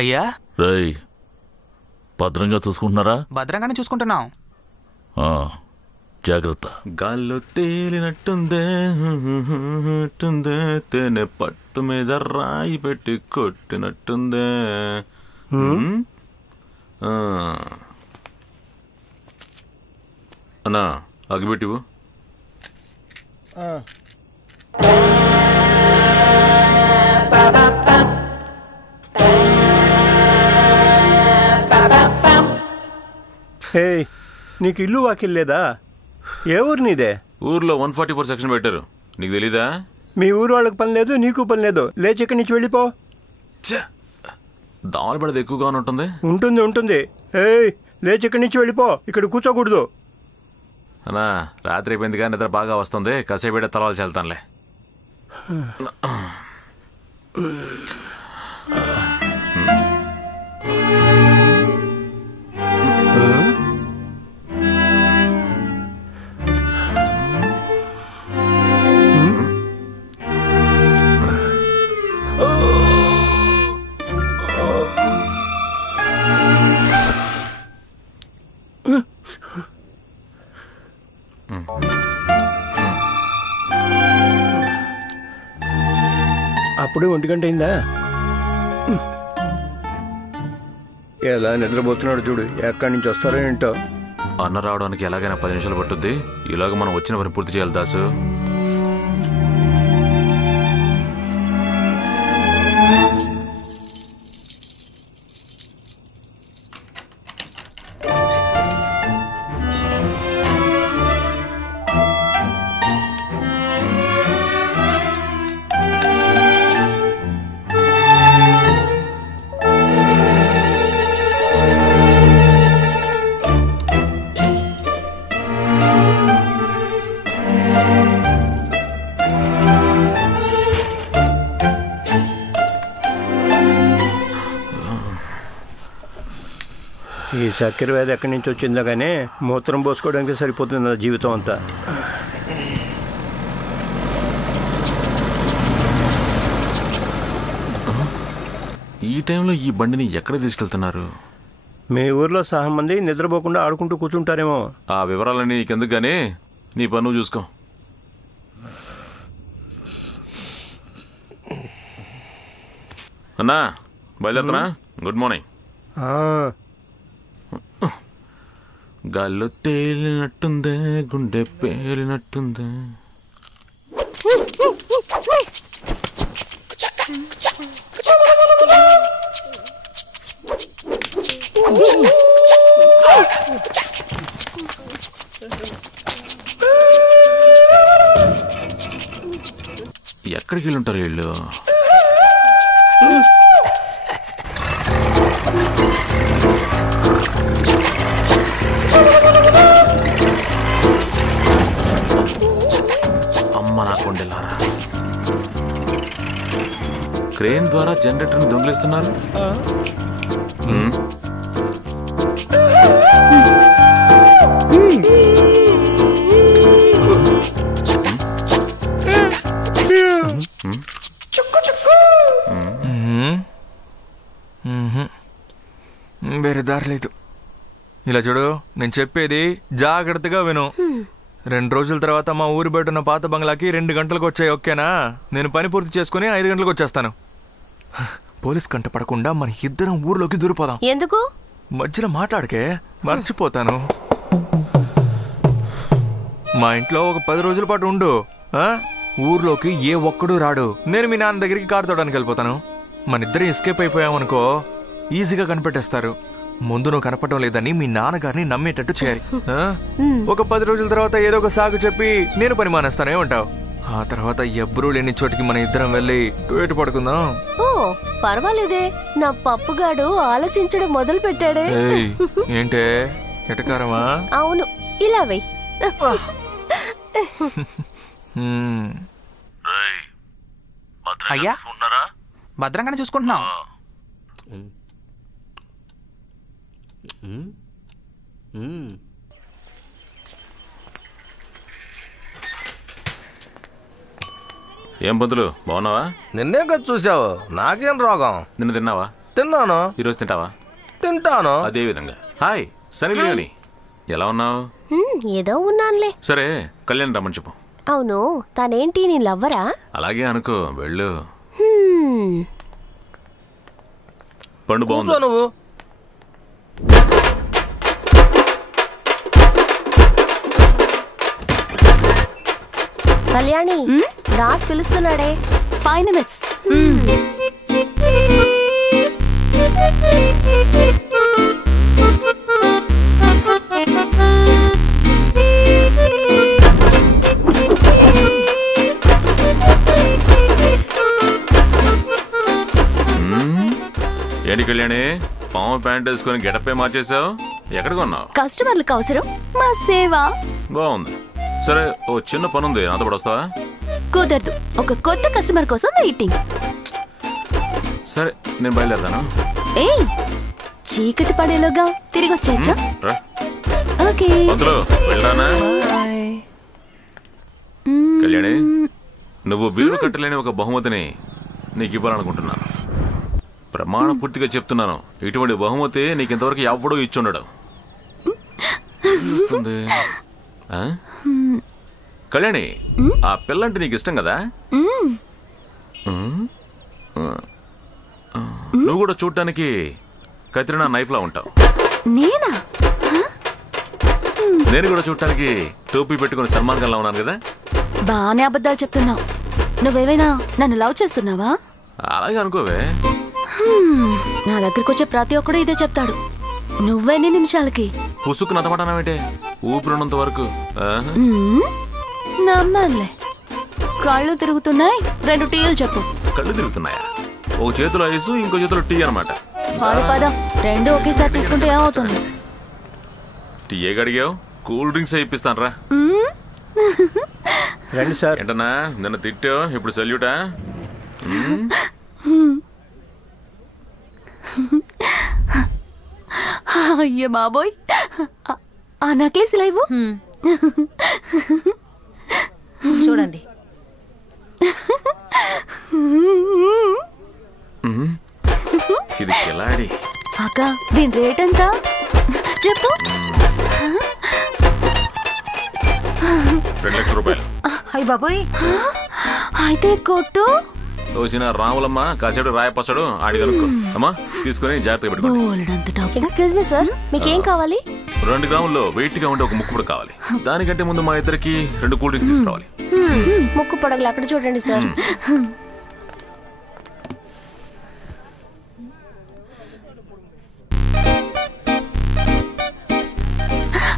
అయ్యా. రేయ్, భద్రంగా చూసుకుంటున్నారా? భద్రంగానే చూసుకుంటున్నాం. జాగ్రత్త. గాల్లో తేలినట్టుందే తేనె పట్టు మీద రాయి పెట్టి కొట్టినట్టుందే. అన్నా అగిపెట్టివు. నీకు ఇల్లు వాకిల్ లేదా? ఏ ఊరు నీదే? ఊర్లో 144 సెక్షన్ పెట్టారు, నీకు తెలీదా? మీ ఊరు వాళ్ళకి పని లేదు, నీకు పని లేదు. లేచి ఇక్కడి నుంచి వెళ్ళిపో. దోమల పడేది ఎక్కువగా ఉంటుంది. ఉంటుంది ఉంటుంది. లేచి ఇక్కడి నుంచి వెళ్ళిపో, ఇక్కడ కూర్చోకూడదు. అన్నా రాత్రి అయిపోయిందిగా, నిద్ర బాగా వస్తుంది, కాసేపు తలవాలు చల్తానులే. అప్పుడే 1 గంట అయిందా? ఎలా నిద్రపోతున్నాడు చూడు. ఎక్కడి నుంచి వస్తారో ఏంటో. అన్న రావడానికి ఎలాగైనా 10 నిమిషాలు పట్టుద్ది. ఇలాగ మనం వచ్చిన పని పూర్తి చేయాలి దాసు. ఈ చక్కెర వ్యాధి ఎక్కడి నుంచి వచ్చిందో కానీ మూత్రం పోసుకోవడానికి సరిపోతుంది నా జీవితం అంతా. ఈ టైంలో ఈ బండిని ఎక్కడ తీసుకెళ్తున్నారు? మీ ఊర్లో సహా మంది నిద్రపోకుండా ఆడుకుంటూ కూర్చుంటారేమో. ఆ వివరాలన్నీ నీకెందుకు గానీ నీ పన్ను చూసుకో. అన్నా బయలుదేరుతున్నా. Good morning. గాల్లో తేలినట్టుందే, గుండె పేలినట్టుందే. ఎక్కడికి వెళ్ళుంటారు వీళ్ళు? అమ్మ నా కొండెల్లారా, క్రేన్ ద్వారా జనరేటర్ని దొంగిలిస్తున్నారు. వేరే దారి లేదు. ఇలా చూడు, నేను చెప్పేది జాగ్రత్తగా విను. 2 రోజుల తర్వాత మా ఊరి బయట ఉన్న పాత బంగ్లాకి 2 గంటలకు వచ్చాయి, ఓకేనా? నేను పని పూర్తి చేసుకుని 5 గంటలకు వచ్చేస్తాను. పోలీస్ కంట పడకుండా మన ఇద్దరం ఊర్లోకి దూరిపోదాం. ఎందుకు? మధ్యలో మాట్లాడకే, మర్చిపోతాను. మా ఇంట్లో ఒక 10 రోజుల పాటు ఉండు. ఊర్లోకి ఏ ఒక్కడూ రాడు. నేను మీ నాన్న దగ్గరికి కారు తోడానికి వెళ్ళిపోతాను. మన ఇద్దరం ఎస్కేప్ అయిపోయామనుకో ఈజీగా కనిపెట్టేస్తారు. ముందు నువ్వు కనపడటం లేదని మీ నాన్నగారిని నమ్మేటట్టు చేయాలి. ఒక 10 రోజుల తర్వాత ఏదో ఒక సాగు చెప్పి నేను పని మానేస్తానే ఉంటావు. ఆ తర్వాత ఎవ్వరూ లేని చోటికి మన ఇద్దరం వెళ్ళి టూయెట్ పడుకుందాం. ఓ పర్వాలేదే, నా పప్పుగాడు ఆలోచించడం మొదలు పెట్టాడే. ఏంటే ఎటకారమా? అవును, ఇలా వెయ్యి. అయ్యా భద్రంగానే చూసుకుంటున్నాం. ఏం పంతులు, బాగున్నావా? నిన్నే కదా చూసావు, నాకేం రోగం? నిన్న తిన్నావా? తిన్నాను. ఈరోజు తింటావా? తింటాను. అదే విధంగా. హాయ్ సనీ లియోని, ఎలా ఉన్నావు? ఏదో ఉన్నానులే. సరే కళ్యాణ్ రమ్మని చెప్పు. అవును, తనేంటి నీ లవ్వరా? అలాగే అనుకో, వెళ్ళు. పండు బాగుంది. నువ్వు కళ్యాణి, దాస్ పిలుస్తున్నాడే. 5 minutes. ఏంటి కళ్యాణి, పాము ప్యాంట్ వేసుకొని గెటప్పే మార్చేసావు? ఎక్కడ కొన్నావు? కస్టమర్లకు అవసరం మా సేవ. బాగుంది. సరే ఓ చిన్న పని ఉంది, నాతో పాటు వస్తావా? కుదరదు, ఒక కొత్త కస్టమర్ కోసం వెయిటింగ్. సరే నేను బయలుదేరదాను. ఏయ్, చీకటి పడేలోగా తిరిగి వచ్చేచ్చా? ఓకే. పంతులు వెళ్ళరానా? కళ్యాణి, నువ్వు విలువ కట్టలేని ఒక బహుమతిని నీకు ఇవ్వాలనుకుంటున్నాను. ప్రమాణ పూర్తిగా చెప్తున్నాను, ఇటువంటి బహుమతి నీకు ఇంతవరకు ఎవడో ఇచ్చుండడు. కళ్యాణి, ఆ పిల్లంటే నీకు ఇష్టం కదా? నువ్వు కూడా చూడటానికి కత్రినా నైఫ్ లా ఉంటావు. నేనా? నేను కూడా చూడటానికి టోపీ పెట్టుకుని సల్మాన్ ఖాన్ లా ఉన్నాను కదా? బానే అబద్ధాలు చెప్తున్నావు. నువ్వేమైనా నన్ను లవ్ చేస్తున్నావా? అలాగే అనుకోవే. నా దగ్గరకు వచ్చే ప్రతి ఒక్కడు ఇదే చెప్తాడు. నువ్వెన్ని నిమిషాలకి పుసుకు నతమటానంటే ఊపిరినంత వరకు నమ్మానులే. కళ్ళు తిరుగుతున్నాయి, 2 టీలు చెప్పు. కళ్ళు తిరుగుతున్నాయా? ఒక చేతిలో ఐసు, ఇంకో చేతిలో టీ అనమాట. పద, 2 ఒకేసారి తీసుకుంటే ఏమవుతుంది? టీ ఏ గడిగావు? కూల్ డ్రింక్స్ ఇప్పిస్తాను రా. రండి సార్. ఏంటన్నా నిన్న తిట్టావు, ఇప్పుడు సెల్యూటా? అయ్యో బాబోయ్, ఆ నెక్లెస్ ఇలా ఇవ్వు. చూడండి. ఇది కిలాడి. అక్క, దీని రేట్ ఎంత చెప్పు. 2 లక్షల రూపాయలు. అయ్య బాబోయ్. అయితే కొట్టు. వచ్చిన రాములమ్మ కాసేపు రాయపసడు ఆడిగనుకో అమ్మా, తీసుకుని జాగ్రత్తగా పెట్టుకోండి. ఎక్స్క్యూజ్ మీ సార్, మీకేం కావాలి? 2 గ్రాముల్లో వెయిట్ గా ఉండే ఒక ముక్కుపుడు కావాలి. దానికంటే ముందు మా ఇద్దరికి 2 కూల్ డ్రింక్స్ తీసుకురావాలి. ముక్కు పొడగలు అక్కడ చూడండి సార్.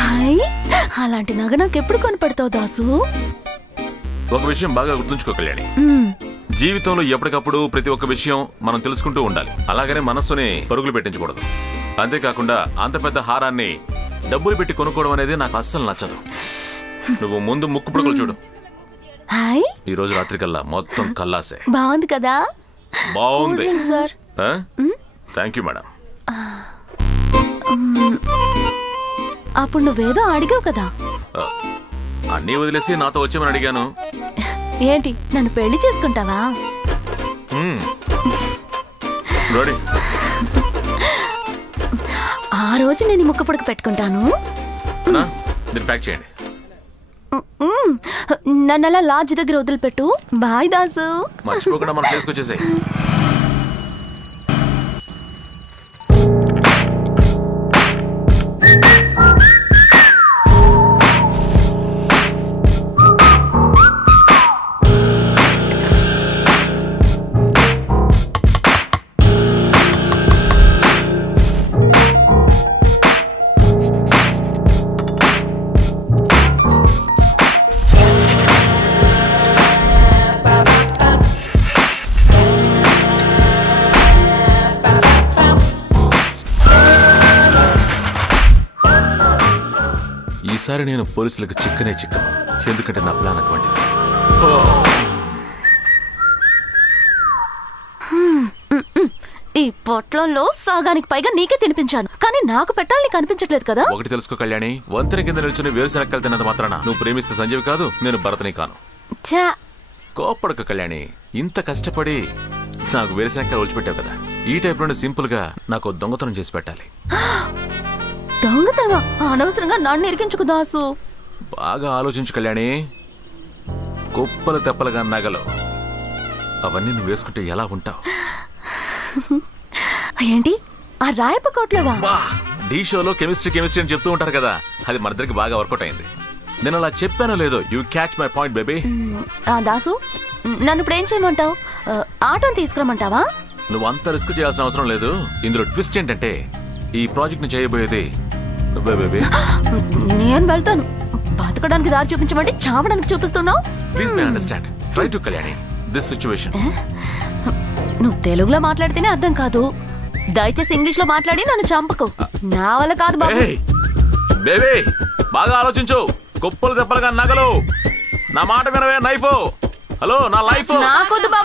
హాయ్, అలాంటి నగ నాకు ఎప్పుడు కొనపడతావు దాసు? ఒక విషయం బాగా గుర్తుంచుకో కళ్యాణి, జీవితంలో ఎప్పటికప్పుడు ప్రతి ఒక్క విషయం మనం తెలుసుకుంటూ ఉండాలి. అలాగనే మనస్సుని పరుగులు పెట్టించకూడదు. అంతేకాకుండా అంత పెద్ద హారాన్ని డబ్బులు పెట్టి కొనుక్కోవడం అనేది నాకు అస్సలు నచ్చదు. నువ్వు ముందు ముక్కు పుడకలు చూడు. హాయ్, ఈ రోజు రాత్రికల్లా మొత్తం కల్లాసే. బాగుంది కదా? బాగుంది సార్. Thank you madam. అప్పుడు నువ్వేదో అడిగావు కదా? అన్నీ వదిలేసి నాతో వచ్చామని అడిగాను. ఏంటి, నన్ను పెళ్లి చేసుకుంటావా? రెడీ. ఆ రోజు నేను ముక్క పొడక పెట్టుకుంటాను. దీన్ని ప్యాక్ చేయండి. నన్ను అలా లాడ్జ్ దగ్గర వదిలిపెట్టు. బాయ్ దాసు. మర్చిపోకుండా మన ప్లేస్కి వచ్చేసాయి. ఈసారి నేను పోలీసులకు చిక్కనే చిక్కను, ఎందుకంటే నా ప్లాన్ అటువంటిది. ఈ పొట్లంలో సగానికి పైగా నీకే తినిపించాను, కానీ నాకు పెట్టాలని కనిపించట్లేదు కదా? ఒకటి తెలుసుకో కళ్యాణి, వంతెన కింద నిల్చుని వేరుశనక్కలు తిన్నంత మాత్రాన నువ్వు ప్రేమిస్తే సంజీవ్ కాదు, నేను భరతని కాను. కోపడక కళ్యాణి, ఇంత కష్టపడి నాకు వేరుశనక్కాయలు ఒలిచిపెట్టావు కదా, ఈ టైప్ నుండి సింపుల్ గా నాకు దొంగతనం చేసి పెట్టాలి. దొంగతనమా? అనవసరంగా నన్ను ఇరికించుకు దాసు. బాగా ఆలోచించు కళ్యాణి. కుప్పలు తెప్పలుగా నగలు అవన్నీ నువ్వు వేసుకుంటే ఎలా ఉంటావు? ఏంటి ఆ రాయప కోట్లోవా? ఢీ షోలో కెమిస్ట్రీ అని చెప్తూ ఉంటారు కదా, అది మన ఇద్దరికి బాగా వర్కౌట్ అయింది. నేను అలా చెప్పానో లేదో, you catch my point baby. Dasu, నన్ను ఇప్పుడు ఏం చేయమంటావు? ఆటోని తీసుకురమ్మంటావా? నువ్వు అంత రిస్క్ చేయాల్సిన అవసరం లేదు. ఇందులో ట్విస్ట్ ఏంటంటే ఈ ప్రాజెక్ట్ ని చేయబోయేది నువ్వే బేబీ. నేను వెళ్తాను. బతకడానికి దారి చూపించమంటే చావడానికి చూపిస్తున్నావు. Please may understand. Try to Kalyani this situation. నువ్వు తెలుగులో మాట్లాడితేనే అర్థం కాదు. దయచేసి ఇంగ్లీష్ లో మాట్లాడి నన్ను చంపకు. నా వల్ల కాదు బాబు. బేబీ బాగా ఆలోచించు. కుప్పలు తెప్పలుగా నగలు, నా మాట వినవే నైఫ్. హలో, నా లైఫ్. నాకొద్దు బాబు.